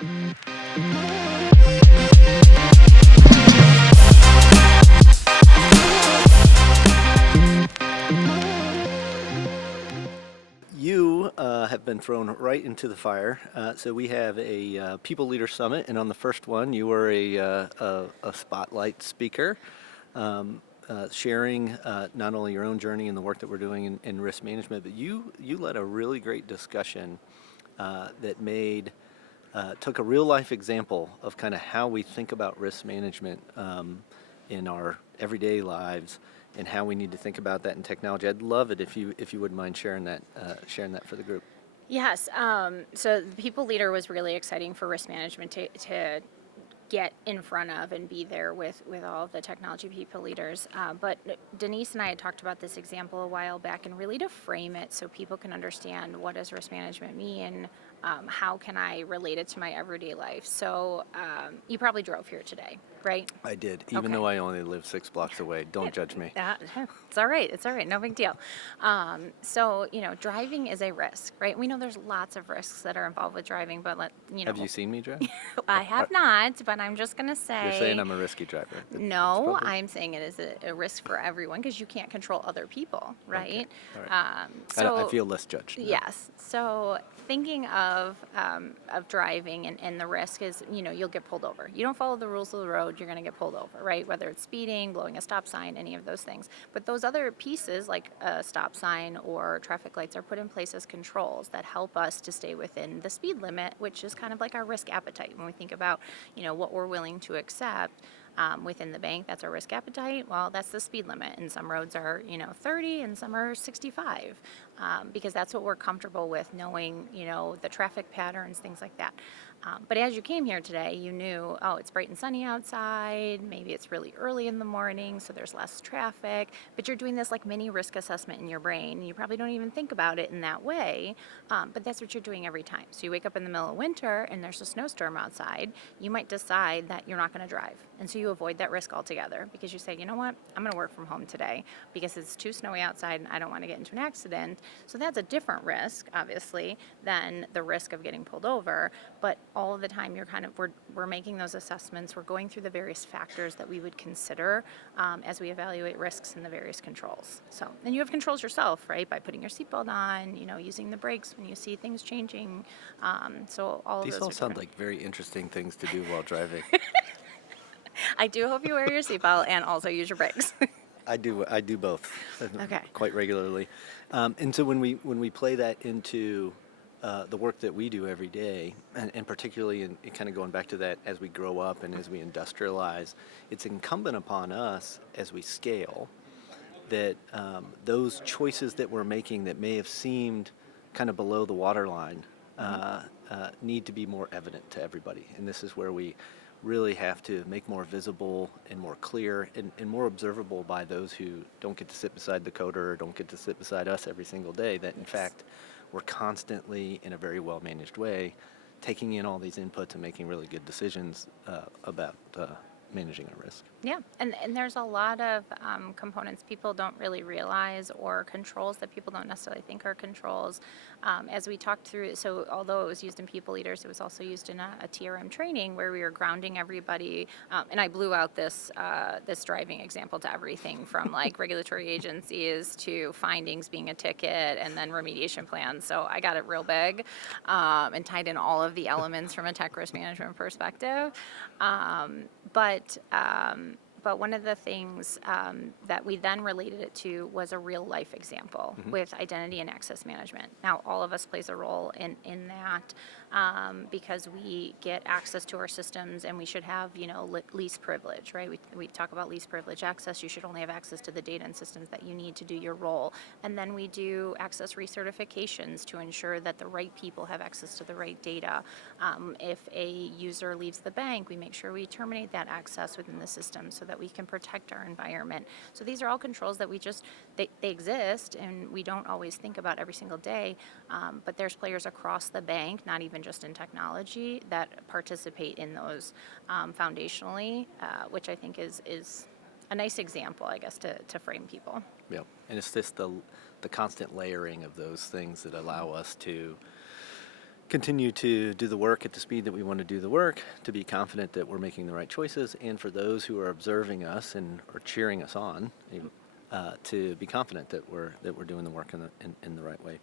You have been thrown right into the fire. So we have a People Leader Summit, and on the first one, you were a spotlight speaker, sharing not only your own journey and the work that we're doing in risk management, but you led a really great discussion that took a real life example of kind of how we think about risk management in our everyday lives and how we need to think about that in technology. I'd love it if you wouldn't mind sharing that for the group. Yes. So the People Leader was really exciting for risk management to get in front of and be there with all of the technology people leaders. But Denise and I had talked about this example a while back, and really to frame it so people can understand what does risk management mean, how can I relate it to my everyday life. So you probably drove here today, right? I did, even Okay. though I only live 6 blocks away. Don't judge me. It's all right. It's all right. No big deal. So, driving is a risk, right? We know there's lots of risks that are involved with driving, but Have you seen me drive? I have not, but I'm just going to say. You're saying I'm a risky driver. It's No, public? I'm saying it is a risk for everyone because you can't control other people, right? All right. I feel less judged now. Yes. So thinking of driving and the risk is, you'll get pulled over. You don't follow the rules of the road, you're going to get pulled over, right? Whether it's speeding, blowing a stop sign, any of those things. But those other pieces, like a stop sign or traffic lights, are put in place as controls that help us to stay within the speed limit, which is kind of like our risk appetite. When we think about, what we're willing to accept, within the bank, that's our risk appetite. Well, that's the speed limit, and some roads are 30 and some are 65, because that's what we're comfortable with, knowing the traffic patterns, things like that. But as you came here today, you knew, oh, it's bright and sunny outside, maybe it's really early in the morning, so there's less traffic, but you're doing this like mini risk assessment in your brain. You probably don't even think about it in that way, but that's what you're doing every time. So you wake up in the middle of winter and there's a snowstorm outside, you might decide that you're not going to drive. And so you avoid that risk altogether because you say, you know what, I'm going to work from home today because it's too snowy outside and I don't want to get into an accident. So that's a different risk, obviously, than the risk of getting pulled over. But all of the time we're making those assessments. We're going through the various factors that we would consider as we evaluate risks and the various controls. So, and you have controls yourself, right? By putting your seatbelt on, using the brakes when you see things changing. So all of These those all are sound different. like very interesting things to do while driving. I do hope you wear your seatbelt and also use your brakes. I do both Okay. quite regularly, and so when we play that into the work that we do every day, and particularly in kind of going back to that as we grow up and as we industrialize, it's incumbent upon us as we scale that those choices that we're making that may have seemed kind of below the waterline need to be more evident to everybody. And this is where we really have to make more visible and more clear and more observable by those who don't get to sit beside the coder or don't get to sit beside us every single day, that in fact we're constantly, in a very well managed way, taking in all these inputs and making really good decisions about managing our risk. Yeah, and there's a lot of components people don't really realize, or controls that people don't necessarily think are controls. As we talked through, so although it was used in People Leaders, it was also used in a TRM training where we were grounding everybody. And I blew out this driving example to everything from like regulatory agencies to findings being a ticket and then remediation plans. So I got it real big and tied in all of the elements from a tech risk management perspective. But one of the things that we then related it to was a real life example with identity and access management. Now, all of us plays a role in that because we get access to our systems and we should have, least privilege, right? We talk about least privilege access. You should only have access to the data and systems that you need to do your role. And then we do access recertifications to ensure that the right people have access to the right data. If a user leaves the bank, we make sure we terminate that access within the system so that we can protect our environment. So these are all controls that they exist and we don't always think about every single day, but there's players across the bank, not even just in technology, that participate in those foundationally, which I think is a nice example, I guess, to frame people. Yeah, and it's just the constant layering of those things that allow us to continue to do the work at the speed that we want to do the work, to be confident that we're making the right choices, and for those who are observing us and are cheering us on, to be confident that we're doing the work in the right way.